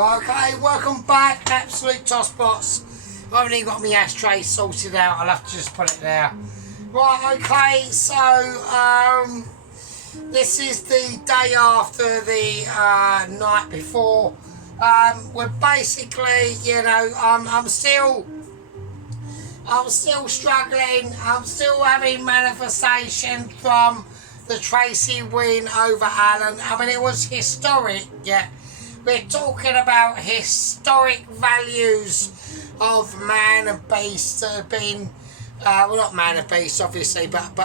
Okay, welcome back, absolute tossbots. I haven't even got my ashtray sorted out. I'll have to just put it there. Right, okay, so this is the day after the night before. We're basically, you know, I'm still struggling. I'm still having manifestation from the Tracy win over Alan. I mean, it was historic, yeah. We're talking about historic values of man and beast that have been, well, not man and beast, obviously, but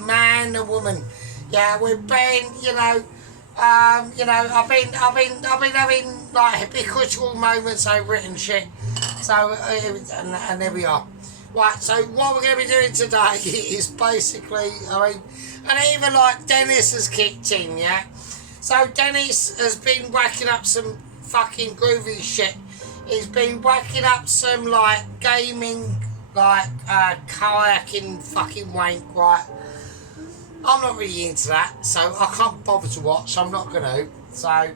man and woman. Yeah, we've been, I've been having like habitual moments over it and shit. So, and there we are. Right, so what we're going to be doing today is basically, I mean, and even like Dennis has kicked in, yeah. So Dennis has been whacking up some fucking groovy shit. He's been whacking up some like gaming, like kayaking fucking wank, right? I'm not really into that, so I can't bother to watch, so I'm not gonna. So,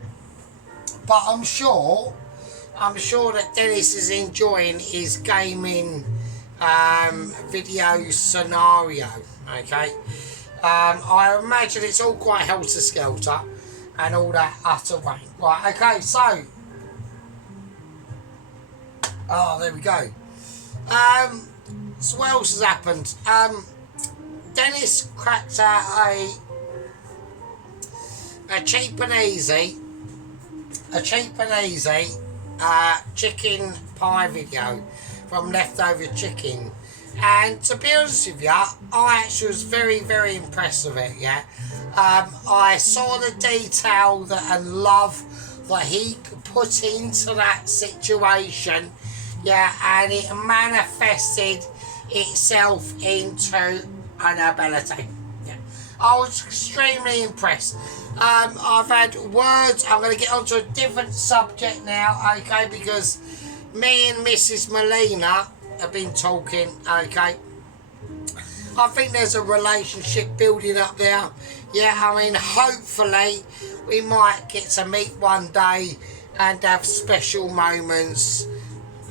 but I'm sure that Dennis is enjoying his gaming video scenario, okay? I imagine it's all quite helter-skelter and all that utter wank. Right, okay, so, oh, there we go. So what else has happened? Dennis cracked out a cheap and easy chicken pie video from leftover chicken. And to be honest with you, I actually was very, very impressed with it, yeah. I saw the detail and love that he put into that situation, yeah, and it manifested itself into an ability. Yeah. I was extremely impressed. I've had words, I'm going to get onto a different subject now, okay, because me and Mrs. Molina have been talking, okay. I think there's a relationship building up there. Yeah, I mean, hopefully we might get to meet one day and have special moments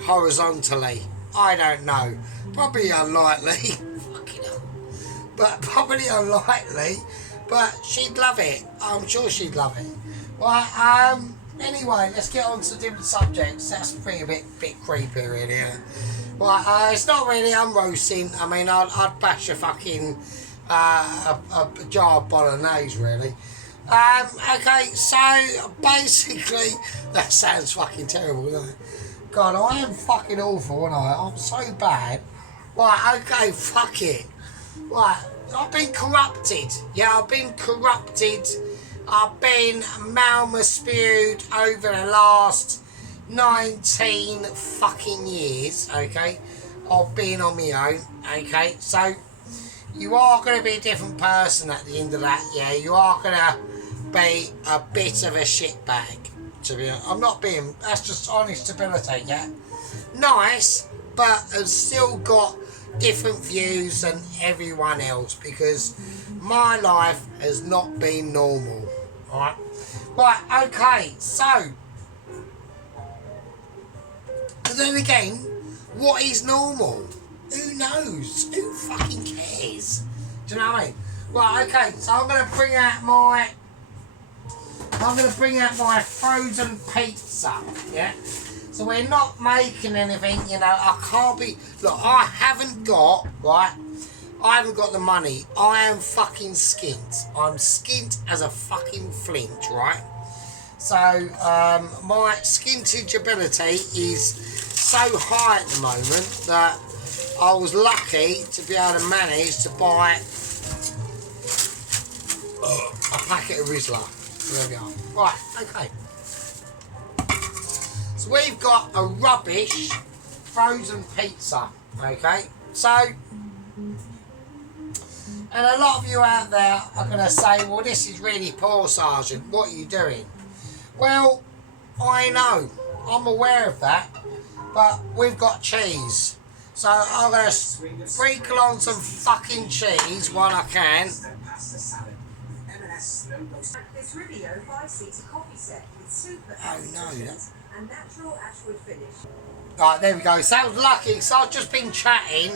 horizontally. I don't know. Probably unlikely. Fucking hell. But probably unlikely. But she'd love it. I'm sure she'd love it. Right, anyway, let's get on to different subjects. That's pretty a bit creepy, really, isn't it? Right, it's not really, I'm roasting. I mean, I'd bash a fucking a jar of bolognese, really. Okay, so basically, that sounds fucking terrible, doesn't it? God, I am fucking awful, aren't I? I'm so bad. Right, okay, fuck it. Right, I've been corrupted. Yeah, I've been corrupted. I've been malspewed over the last 19 fucking years, okay, of being on my own, okay. So you are going to be a different person at the end of that. Yeah, you are going to be a bit of a shitbag, to be honest. I'm not being, that's just honest ability, yeah. Nice, but I've still got different views than everyone else because my life has not been normal. Alright, right, okay, so but then again, what is normal? Who knows? Who fucking cares? Do you know what I mean? Right, okay, so I'm gonna bring out my frozen pizza, yeah? So we're not making anything, you know, I can't be, look, I haven't got the money. I am fucking skint. I'm skint as a fucking flint, right? So, my skintage ability is so high at the moment that I was lucky to be able to manage to buy a packet of Rizzler. There we are. Right, okay. So we've got a rubbish frozen pizza, okay? So, And a lot of you out there are going to say, well, this is really poor, Sergeant. What are you doing? Well, I know. I'm aware of that. But we've got cheese. So I'm going to sprinkle on some fucking cheese while I can. This Rivio 5-seater coffee set with super and natural ashwood finish. Right, there we go. So that was lucky. So I've just been chatting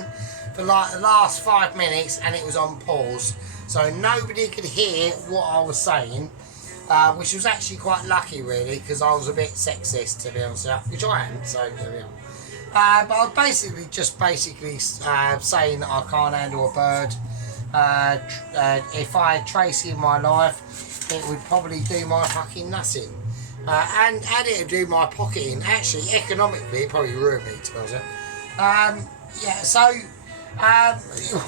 for like the last 5 minutes and it was on pause. So nobody could hear what I was saying, which was actually quite lucky really, because I was a bit sexist to be honest, which I am, so there we are. But I was basically saying that I can't handle a bird. If I had Tracy in my life, it would probably do my fucking nutting. And it would do my pocketing. Actually, economically, it probably ruined me, to be honest. Yeah, so,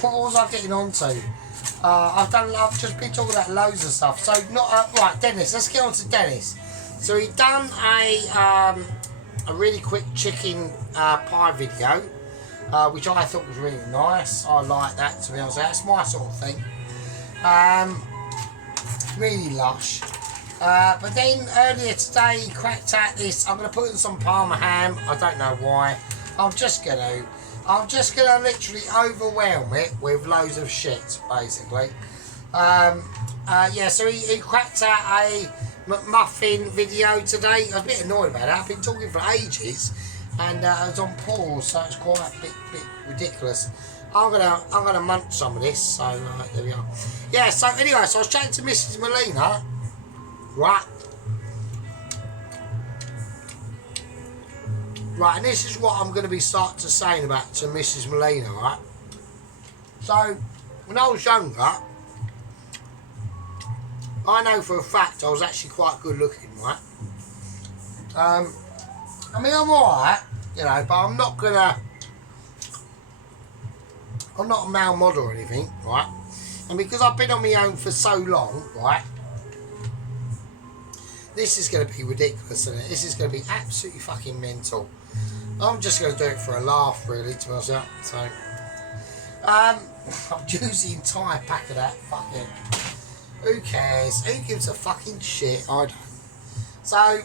what was I getting on to? I've just been talking about loads of stuff. So, right, Dennis, let's get on to Dennis. So, he done a really quick chicken pie video, which I thought was really nice. I like that, to be honest. That's my sort of thing. Really lush. But then earlier today he cracked out this. I'm going to put in some Parma ham. I don't know why. I'm just going to literally overwhelm it with loads of shit, basically. Yeah, so he cracked out a McMuffin video today. I was a bit annoyed about that. I've been talking for ages, and I was on pause, so it's quite a bit ridiculous. I'm gonna munch some of this. So there we are. Yeah. So anyway, so I was chatting to Mrs. Molina, right? Right, and this is what I'm going to be starting to saying about to Mrs. Molina, right? So when I was younger, I know for a fact I was actually quite good looking, right? I mean, I'm alright, you know, but I'm not a male model or anything, right? And because I've been on my own for so long, right? This is going to be ridiculous, isn't it? This is going to be absolutely fucking mental. I'm just going to do it for a laugh, really, to myself. So, I'll use the entire pack of that. Fuck it. Who cares? Who gives a fucking shit? I don't. So,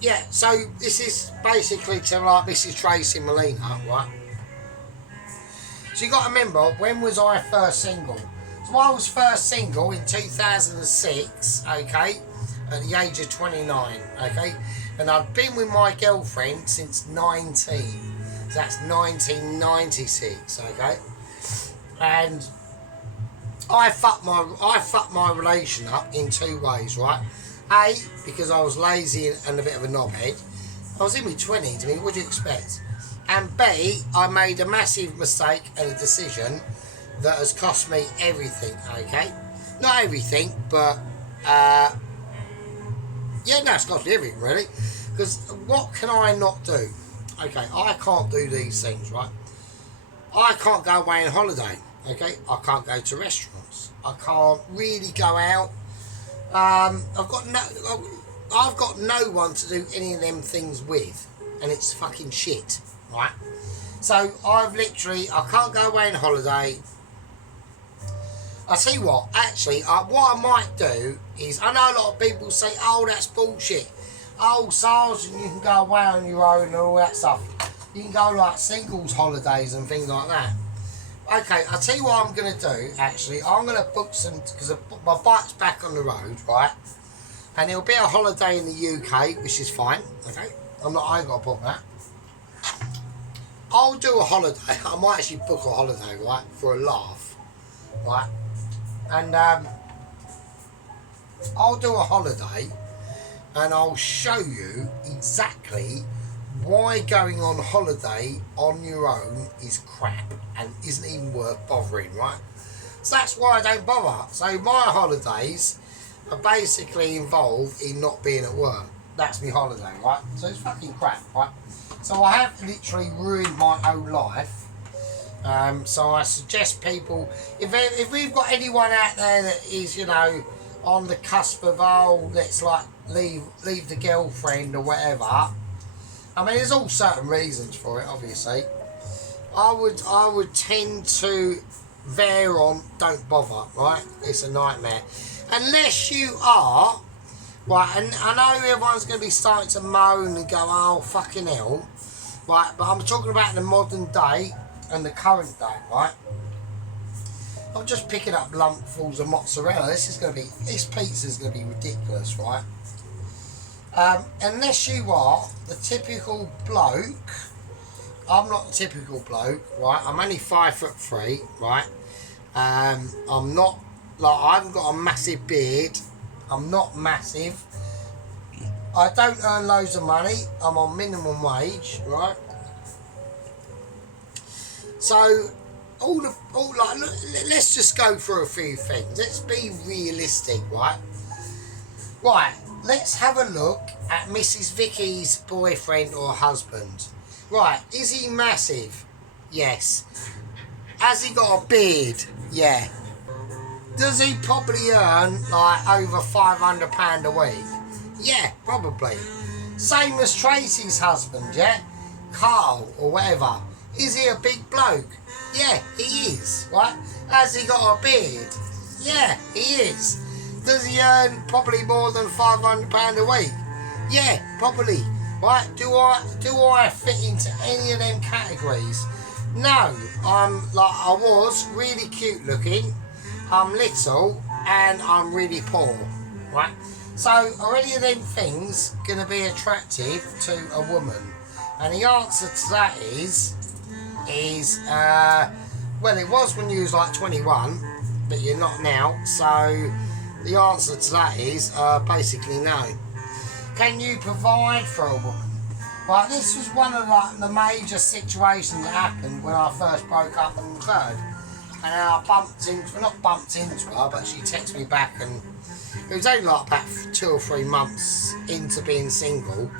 yeah. So this is basically to like Mrs. Tracy Molina, right? So you got to remember, when was I first single? So I was first single in 2006. Okay. At the age of 29, okay? And I've been with my girlfriend since 19. So that's 1996, okay? And I fucked my relation up in 2 ways, right? A, because I was lazy and a bit of a knobhead. I was in my 20s, I mean, what do you expect? And B, I made a massive mistake and a decision that has cost me everything, okay? Not everything, but yeah, no, it's cost me everything, really. Because what can I not do? Okay, I can't do these things, right? I can't go away on holiday, okay? I can't go to restaurants. I can't really go out. I've got no one to do any of them things with, and it's fucking shit, right? So I can't go away on holiday. I tell you what, actually, what I might do is, I know a lot of people say, oh, that's bullshit. Oh, Sergeant, you can go away on your own and all that stuff. You can go like singles holidays and things like that. Okay, I'll tell you what I'm going to do, actually. I'm going to book some, because my bike's back on the road, right? And it'll be a holiday in the UK, which is fine, okay? I ain't got to book that. I'll do a holiday. I might actually book a holiday, right, for a laugh, right? And I'll do a holiday and I'll show you exactly why going on holiday on your own is crap and isn't even worth bothering, right? So that's why I don't bother. So my holidays are basically involved in not being at work. That's my holiday, right? So it's fucking crap, right? So I have literally ruined my own life. So I suggest people, if we've got anyone out there that is, you know, on the cusp of, oh, let's like leave the girlfriend or whatever. I mean, there's all certain reasons for it, obviously. I would tend to thereon, don't bother, right? It's a nightmare. Unless you are, right, and I know everyone's going to be starting to moan and go, oh, fucking hell, right, but I'm talking about the modern day and the current day, right? I'm just picking up lumpfuls of mozzarella. This pizza's going to be ridiculous, right? Unless you are the typical bloke, I'm not the typical bloke, right? I'm only 5'3", right? I'm not, like, I haven't got a massive beard. I'm not massive. I don't earn loads of money. I'm on minimum wage, right? So, let's just go through a few things. Let's be realistic, right? Right, let's have a look at Mrs. Vicky's boyfriend or husband. Right, is he massive? Yes. Has he got a beard? Yeah. Does he probably earn like over £500 a week? Yeah, probably. Same as Tracy's husband, yeah? Carl or whatever. Is he a big bloke? Yeah, he is, right? Has he got a beard? Yeah, he is. Does he earn probably more than £500 a week? Yeah, probably. Right? Do I fit into any of them categories? No. I was really cute looking. I'm little and I'm really poor. Right? So are any of them things gonna be attractive to a woman? And the answer to that is well, it was when you was like 21, but you're not now. So the answer to that is basically no. Can you provide for a woman? Right, this was one of the major situations that happened when I first broke up on the third. And then I not bumped into her, but she texted me back, and it was only like about 2 or 3 months into being single.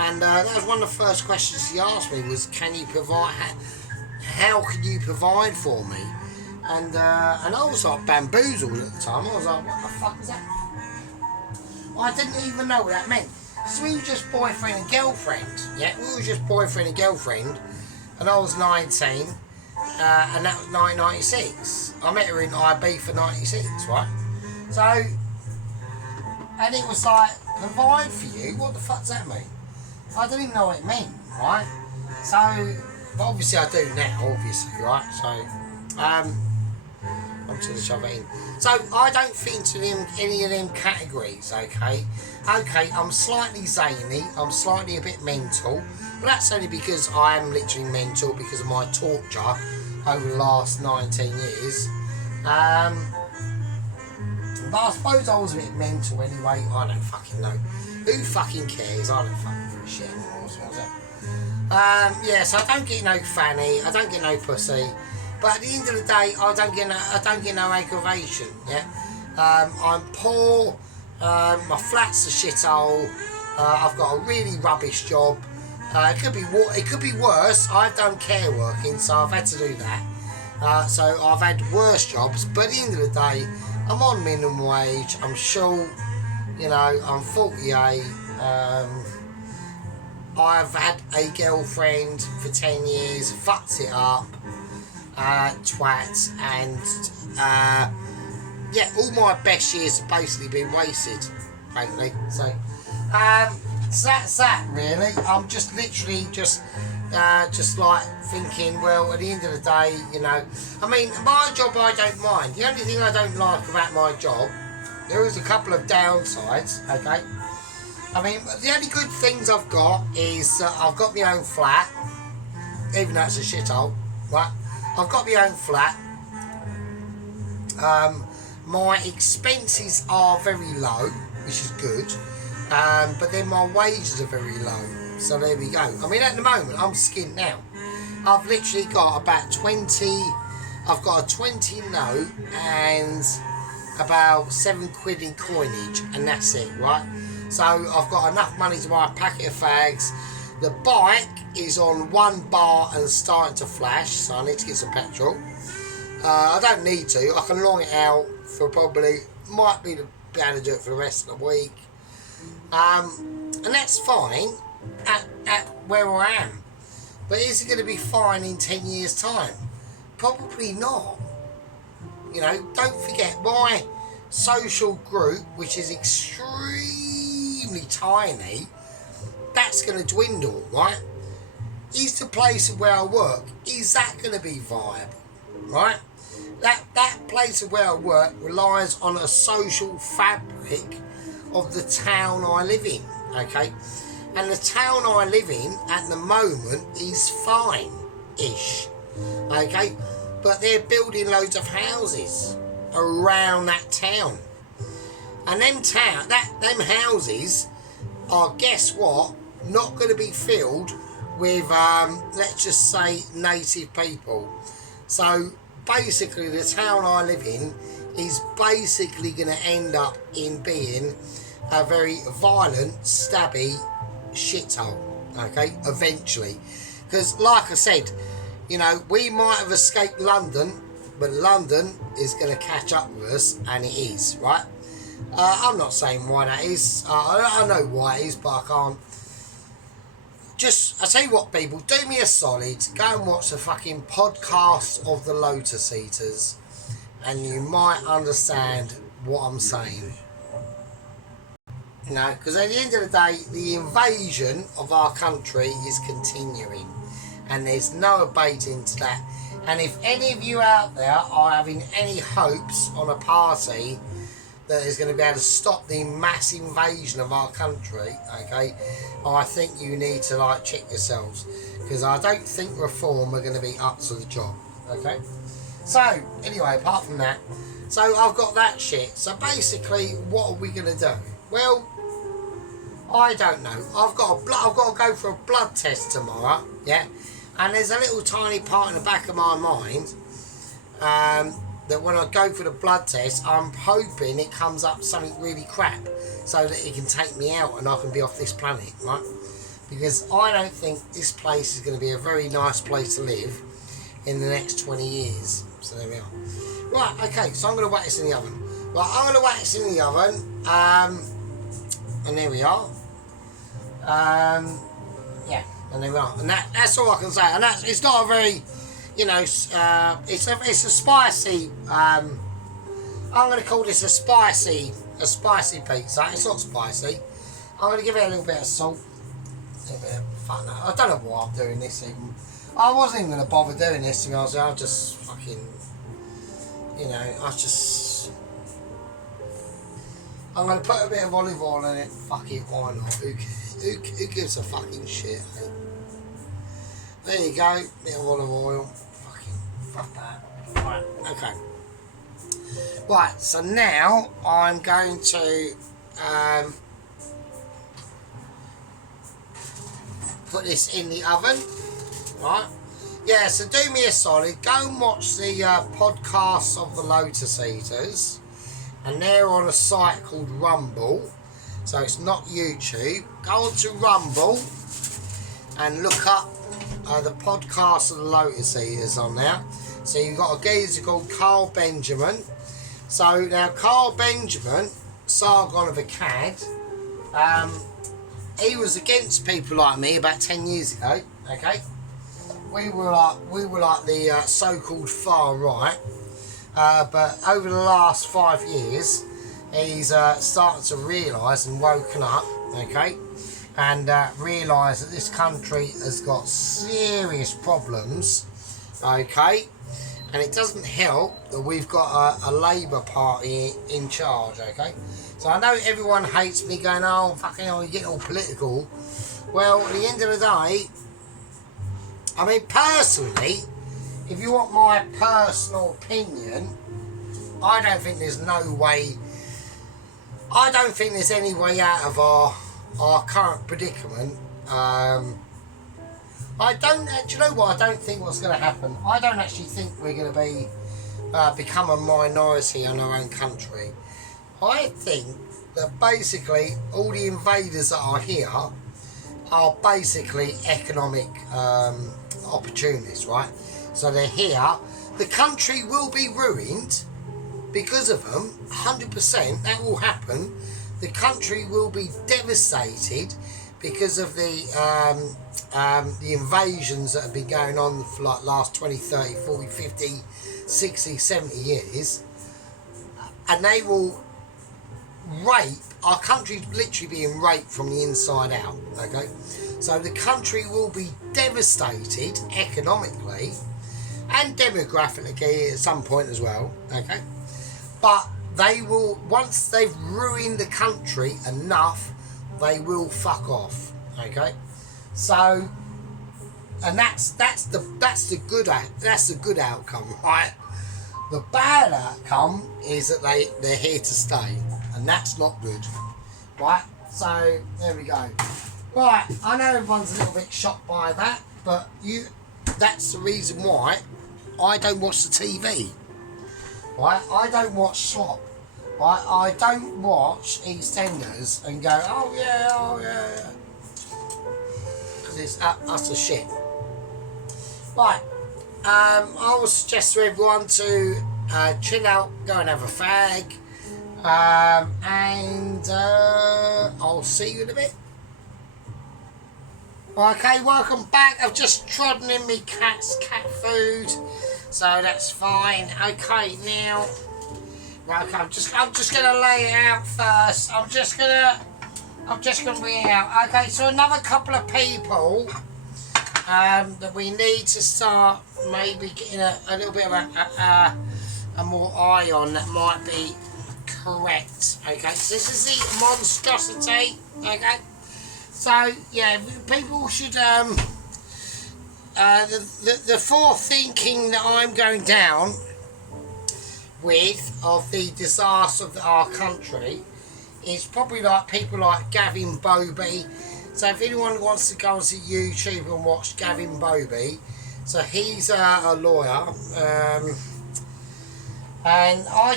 And that was one of the first questions she asked me was, can you provide, how can you provide for me? And I was like bamboozled at the time. I was like, what the fuck is that? I didn't even know what that meant. Because we were just boyfriend and girlfriend. Yeah, we were just boyfriend and girlfriend. And I was 19. And that was 1996. I met her in IB for 96, right? So, and it was like, provide for you? What the fuck does that mean? I didn't even know what it meant, right? So, but obviously I do now, obviously, right? So, I'm just going to shove it in. So, I don't fit into any of them categories, okay? Okay, I'm slightly zany, I'm slightly a bit mental, but that's only because I am literally mental because of my torture over the last 19 years. But I suppose I was a bit mental anyway. I don't fucking know. Who fucking cares? I don't fucking give a shit anymore. Yeah, so I don't get no fanny, I don't get no pussy, but at the end of the day, I don't get no aggravation. Yeah, I'm poor. My flat's a shithole. I've got a really rubbish job. It could be worse. I've done care working, so I've had to do that. So I've had worse jobs, but at the end of the day, I'm on minimum wage. I'm short. You know, I'm 48. I've had a girlfriend for 10 years, fucked it up, twat, and yeah, all my best years have basically been wasted, frankly. So that's that, really. I'm just literally just like thinking, well, at the end of the day, you know, I mean, my job I don't mind. The only thing I don't like about my job, there is a couple of downsides, okay? I mean, the only good things I've got is I've got my own flat, even though it's a shithole, right? I've got my own flat. My expenses are very low, which is good, but then my wages are very low. So there we go. I mean, at the moment, I'm skint now. I've literally got about 20. I've got a 20 note and about £7 in coinage, and that's it, right? So I've got enough money to buy a packet of fags. The bike is on 1 bar and starting to flash, so I need to get some petrol. I don't need to. I can long it out for probably, might be able to do it for the rest of the week. And that's fine at where I am. But is it going to be fine in 10 years' time? Probably not. You know, don't forget my social group, which is extremely tiny, that's going to dwindle, right? Is the place where I work, is that going to be viable, right? That place where I work relies on a social fabric of the town I live in, okay? And the town I live in at the moment is fine-ish, okay? But they're building loads of houses around that town. And them houses are, guess what, not going to be filled with, let's just say, native people. So basically the town I live in is basically going to end up in being a very violent, stabby shithole, okay, eventually. Because like I said, you know, we might have escaped London, but London is going to catch up with us, and it is, right? I'm not saying why that is. I know why it is, but I can't. I tell you what, people, do me a solid, go and watch the fucking podcast of the Lotus Eaters, and you might understand what I'm saying. You know, because at the end of the day, the invasion of our country is continuing, and there's no abating to that. And if any of you out there are having any hopes on a party that is going to be able to stop the mass invasion of our country, okay, I think you need to like check yourselves, because I don't think Reform are going to be up to the job, okay. So anyway, apart from that, so I've got that shit. So basically, what are we going to do? Well, I don't know. I've got to go for a blood test tomorrow, yeah. And there's a little tiny part in the back of my mind that when I go for the blood test, I'm hoping it comes up something really crap, so that it can take me out and I can be off this planet, right? Because I don't think this place is going to be a very nice place to live in the next 20 years. So there we are. Right, okay, so I'm going to whack this in the oven. Right, I'm going to whack this in the oven, and there we are. Yeah, and there we are. And that's all I can say. And it's not a very, you know, it's a spicy, I'm going to call this a spicy pizza. It's not spicy. I'm going to give it a little bit of salt. A little bit of fun. I don't know why I'm doing this even. I wasn't even going to bother doing this, to be honest. I'll just fucking, you know, I'm going to put a bit of olive oil in it. Fuck it, why not? Who gives a fucking shit? Eh? There you go, bit of olive oil. Fucking fuck that. Right, okay. Right, so now I'm going to put this in the oven. Right? Yeah, so do me a solid. Go and watch the podcast of the Lotus Eaters. And they're on a site called Rumble. So it's not YouTube. Go on to Rumble and look up the podcast of the Lotus Eaters on there. So you've got a geezer called Carl Benjamin. So now Carl Benjamin, Sargon of Akkad, he was against people like me about 10 years ago. Okay, we were like the so-called far right. But over the last 5 years, he's started to realise and woken up, okay, and realised that this country has got serious problems, okay, and it doesn't help that we've got a Labour Party in charge, okay. So I know everyone hates me going, oh, fucking hell, you get all political. Well, at the end of the day, I mean, personally, if you want my personal opinion, I don't think there's any way out of our current predicament. Do you know what? I don't think what's going to happen. I don't actually think we're going to become a minority in our own country. I think that basically all the invaders that are here are basically economic opportunists, right? So they're here. The country will be ruined because of them, 100%. That will happen. The country will be devastated because of the invasions that have been going on for like last 20, 30, 40, 50, 60, 70 years, and they will rape, our country's literally being raped from the inside out, okay? So the country will be devastated economically and demographically at some point as well, okay? But they will, once they've ruined the country enough, they will fuck off, okay? So, and that's the good outcome, right? The bad outcome is that they're here to stay, and that's not good, right? So there we go. Right, I know everyone's a little bit shocked by that, but that's the reason why I don't watch the TV. Right, I don't watch slop. Right, I don't watch EastEnders and go, oh yeah, because it's utter shit. Right, I will suggest to everyone to chill out, go and have a fag, and I'll see you in a bit. Okay, welcome back. I've just trodden in me cat's cat food, so that's fine. Okay, now, right, okay, I'm just gonna lay it out first. I'm just gonna lay it out. Okay, so another couple of people that we need to start maybe getting a little bit of a more eye on that might be correct. Okay, so this is the monstrosity. Okay. So yeah, people should the forethinking that I'm going down with of the disaster of our country is probably like people like Gavin Bobby. So if anyone wants to go onto YouTube and watch Gavin Bobby, so he's a lawyer, and I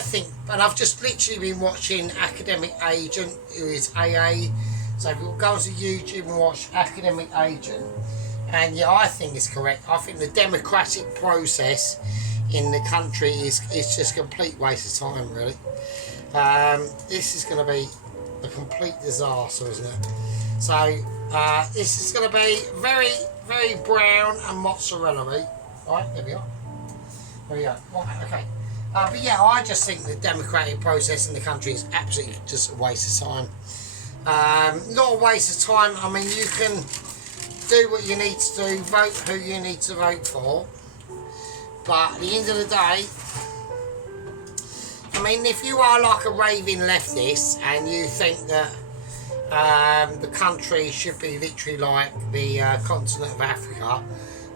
think, and I've just literally been watching Academic Agent, who is AA. So if you go to YouTube and watch Academic Agent, and yeah, I think it's correct. I think the democratic process in the country is just a complete waste of time, really. This is going to be a complete disaster, isn't it? So this is going to be very, very brown and mozzarella-y. Right, there we are. There we go. Right, okay. But yeah, I just think the democratic process in the country is absolutely just a waste of time. Not a waste of time. I mean, you can do what you need to do, vote who you need to vote for, but at the end of the day, I mean, if you are like a raving leftist and you think that the country should be literally like the continent of Africa,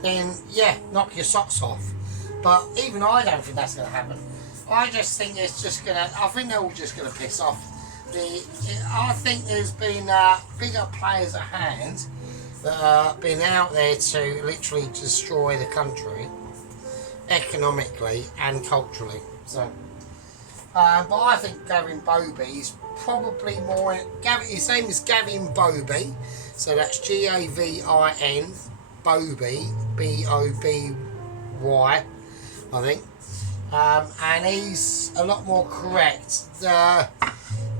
then yeah, knock your socks off. But even I don't think that's going to happen. I just think it's just going to, I think they're all just going to piss off. I think there's been bigger players at hand that have been out there to literally destroy the country economically and culturally. So, but I think Gavin Bobby is probably more. His name is Gavin Bobby, so that's Gavin Bobby, Boby, I think, and he's a lot more correct.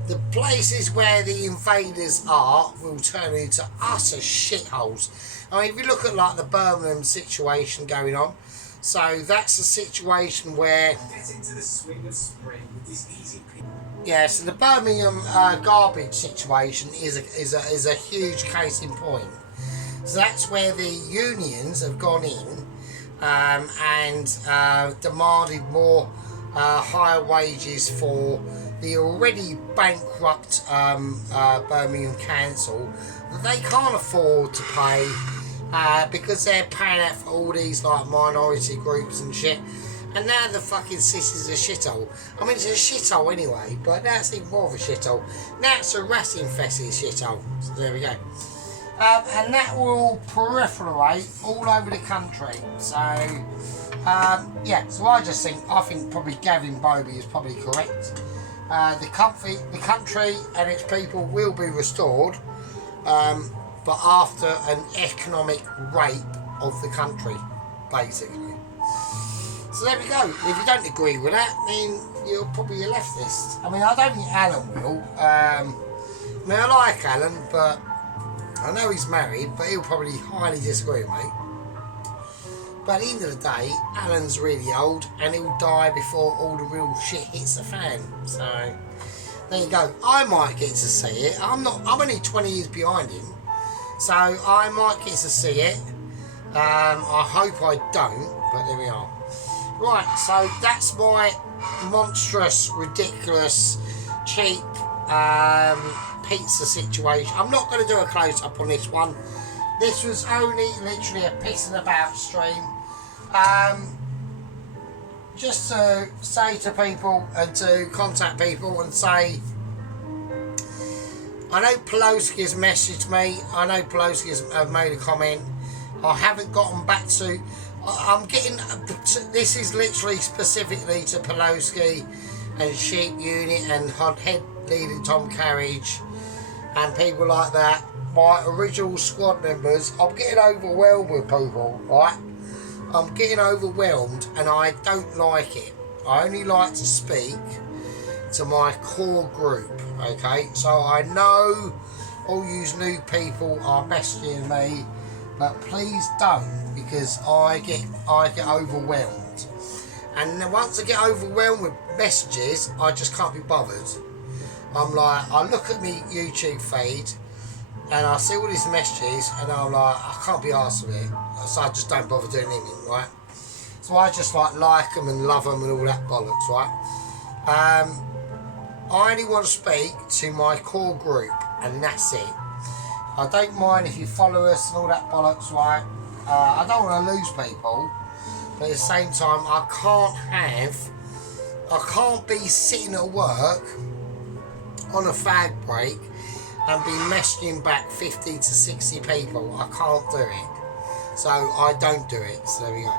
The places where the invaders are will turn into utter shitholes. I mean, if you look at like the Birmingham situation going on, so that's a situation where get into the swing of spring with this easy. Yeah, so the Birmingham garbage situation is a huge case in point. So that's where the unions have gone in and demanded more higher wages for the already bankrupt Birmingham Council that they can't afford to pay because they're paying out for all these like minority groups and shit. And now the fucking city's a shithole. I mean, it's a shithole anyway, but now it's even more of a shithole. Now it's a rat-infested shithole. So there we go. And that will proliferate all over the country. So, yeah, so I think probably Gavin Bobby is probably correct. The country and its people will be restored, but after an economic rape of the country, basically. So there we go. If you don't agree with that, then you're probably a leftist. I mean, I don't think Alan will. I mean, I like Alan, but I know he's married, but he'll probably highly disagree with me. But at the end of the day, Alan's really old and he'll die before all the real shit hits the fan. So there you go. I might get to see it. I'm only 20 years behind him, so I might get to see it. I hope I don't, but there we are. Right, so that's my monstrous, ridiculous, cheap pizza situation. I'm not going to do a close-up on this one. This was only literally a piss and about stream. Just to say to people and to contact people and say, I know Pelosi has messaged me, I know Pelosi has made a comment, I haven't gotten back to, I'm getting, this is literally specifically to Pelosi and Sheep Unit and Head Leader Tom Carriage and people like that, my original squad members. I'm getting overwhelmed with people, right? I'm getting overwhelmed and I don't like it. I only like to speak to my core group, okay? So I know all you new people are messaging me, but please don't, because I get overwhelmed. And then once I get overwhelmed with messages, I just can't be bothered. I'm like, I look at my YouTube feed and I see all these messages and I'm like, I can't be arsed with it. So I just don't bother doing anything, right? So I just like them and love them and all that bollocks, right? I only want to speak to my core group and that's it. I don't mind if you follow us and all that bollocks, right? I don't want to lose people, but at the same time I can't be sitting at work on a fag break and be messaging back 50 to 60 people. I can't do it. So I don't do it. So there we go.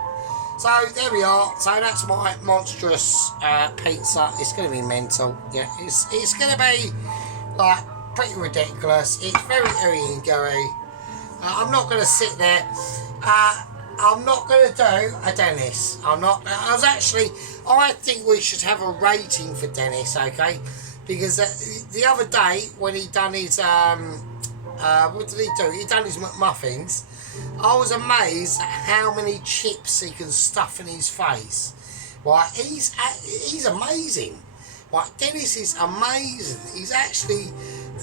So there we are. So that's my monstrous pizza. It's going to be mental. Yeah, it's going to be like pretty ridiculous. It's very airy and goey. I'm not going to sit there. I'm not going to do a Dennis. I think we should have a rating for Dennis, okay? Because the other day when he done his, what did he do? He done his McMuffins. I was amazed at how many chips he can stuff in his face. Right, he's amazing. Right, Dennis is amazing. He's actually,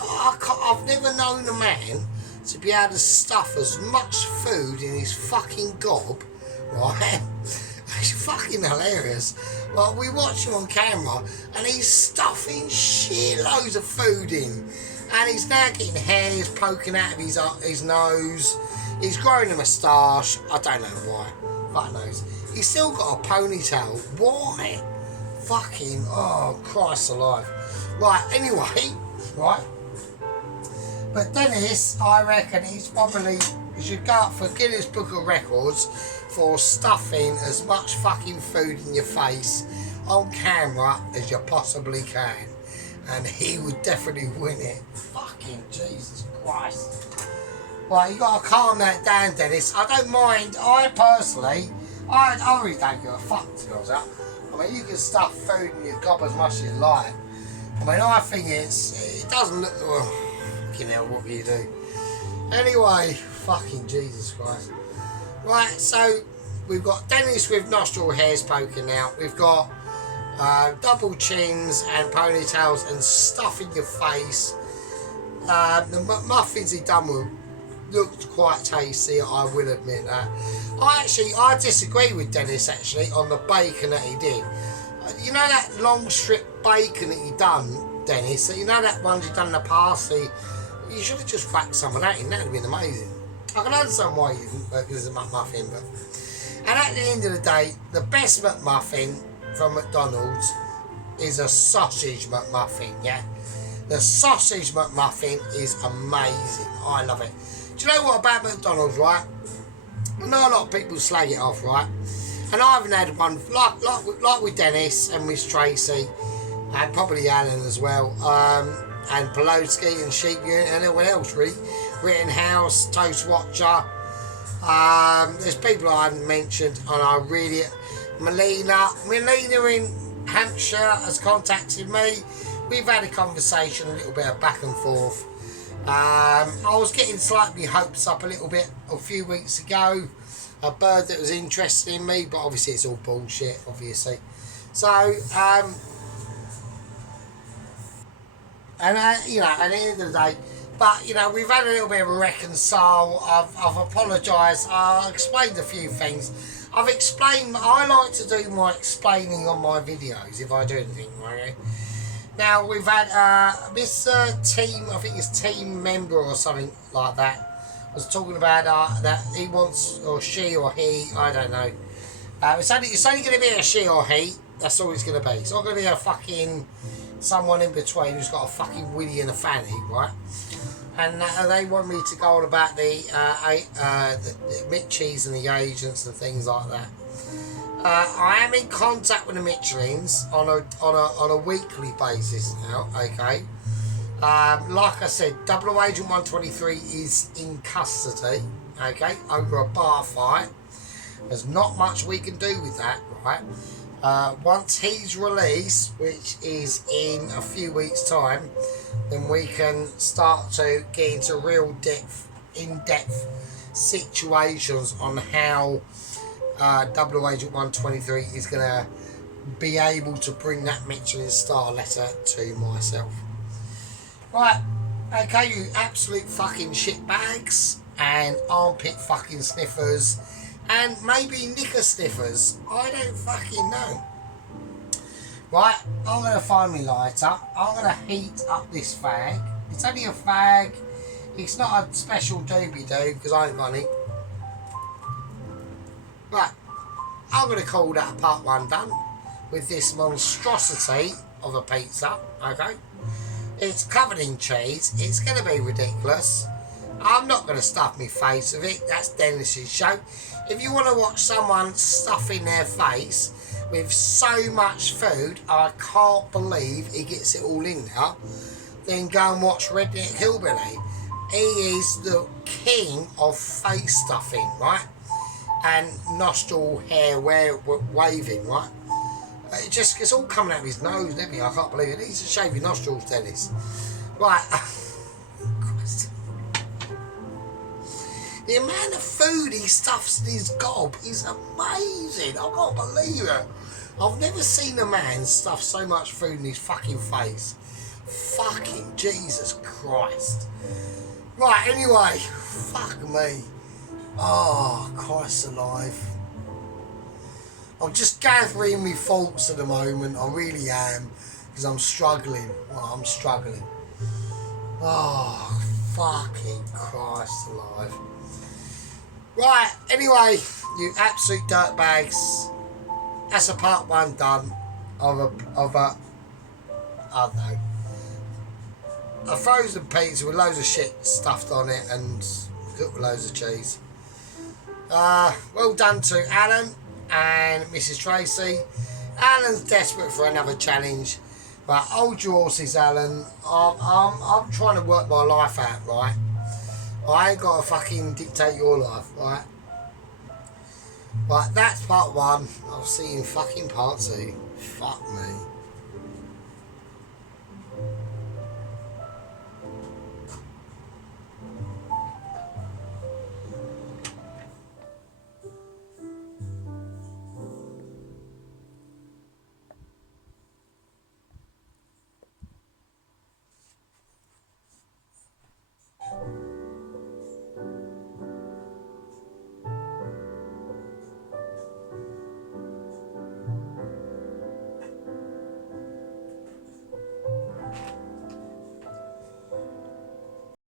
I've never known a man to be able to stuff as much food in his fucking gob, right? It's fucking hilarious. Like, we watch him on camera and he's stuffing shitloads of food in, and he's now getting hairs poking out of his nose. He's growing a moustache. I don't know why. Fuck knows. He's still got a ponytail. Why? Fucking, oh Christ alive. Right, anyway, right. But Dennis, I reckon he should go up for Guinness Book of Records for stuffing as much fucking food in your face on camera as you possibly can. And he would definitely win it. Fucking Jesus Christ. Right, you got to calm that down, Dennis. I don't mind. I personally, I really don't give a fuck, to be honest. I mean, you can stuff food in your gob as much as you like. I mean, I think it doesn't look, fucking hell, what can you do? Anyway, fucking Jesus Christ. Right, so we've got Dennis with nostril hairs poking out. We've got double chins and ponytails and stuff in your face. The muffins he done with looked quite tasty, I will admit that. I disagree with Dennis actually on the bacon that he did. You know that long strip bacon that he done, Dennis? You know that one you done the parsley? You should have just whacked some of that in. That would have been amazing. I can understand why you didn't, because it's a McMuffin, but. And at the end of the day, the best McMuffin from McDonald's is a sausage McMuffin, yeah? The sausage McMuffin is amazing. I love it. Do you know what about McDonald's, right? I know a lot of people slag it off, right? And I haven't had one, like with Dennis and Miss Tracy, and probably Alan as well, and Pelosi and Sheep Unit and everyone else, really. Rittenhouse, Toast Watcher. There's people I haven't mentioned, and I really... Melina in Hampshire has contacted me. We've had a conversation, a little bit of back and forth. I was getting slightly hopes up a little bit a few weeks ago, a bird that was interested in me, but obviously it's all bullshit, obviously. So, and you know, at the end of the day, but you know, we've had a little bit of a reconcile. I've apologised. I explained a few things. I've explained. I like to do my explaining on my videos if I do anything, right? Now we've had Mr. Team, I think it's Team Member or something like that, was talking about that he wants, or she or he, I don't know. It's only going to be a she or he. That's all it's going to be. It's not going to be a fucking someone in between who's got a fucking willy and a fanny, right? And they want me to go on about the Mitchies and the agents and things like that. I am in contact with the Michelins on a weekly basis now. Okay. Like I said, Double Agent 123 is in custody. Okay, over a bar fight. There's not much we can do with that, right? Once he's released, which is in a few weeks' time, then we can start to get into real in-depth situations on how Double Agent 123 is going to be able to bring that Michelin star letter to myself. Right, okay, you absolute fucking shitbags and armpit fucking sniffers and maybe knicker sniffers. I don't fucking know. Right, I'm going to find me lighter. I'm going to heat up this fag. It's only a fag. It's not a special doobie-doo because I ain't got any. Right, I'm going to call that part one done with this monstrosity of a pizza, okay? It's covered in cheese. It's going to be ridiculous. I'm not going to stuff my face with it. That's Dennis's show. If you want to watch someone stuffing their face with so much food, I can't believe he gets it all in there, then go and watch Redneck Hillbilly. He is the king of face stuffing, right? And nostril hair waving, right? It's all coming out of his nose and everything. I can't believe it. He needs to shave your nostrils, Dennis. Right. The amount of food he stuffs in his gob is amazing. I can't believe it. I've never seen a man stuff so much food in his fucking face. Fucking Jesus Christ. Right, anyway. Fuck me. Oh, Christ alive. I'm just gathering my thoughts at the moment. I really am. Because I'm struggling. Well, I'm struggling. Oh, fucking Christ alive. Right, anyway, you absolute dirtbags. That's a part one done of a I don't know, a frozen pizza with loads of shit stuffed on it and cooked with loads of cheese. Well done to Alan and Mrs. Tracy. Alan's desperate for another challenge, but hold your horses, Alan. I'm trying to work my life out, right? I ain't got to fucking dictate your life, right? Right, that's part one. I'll see you in fucking part two. Fuck me.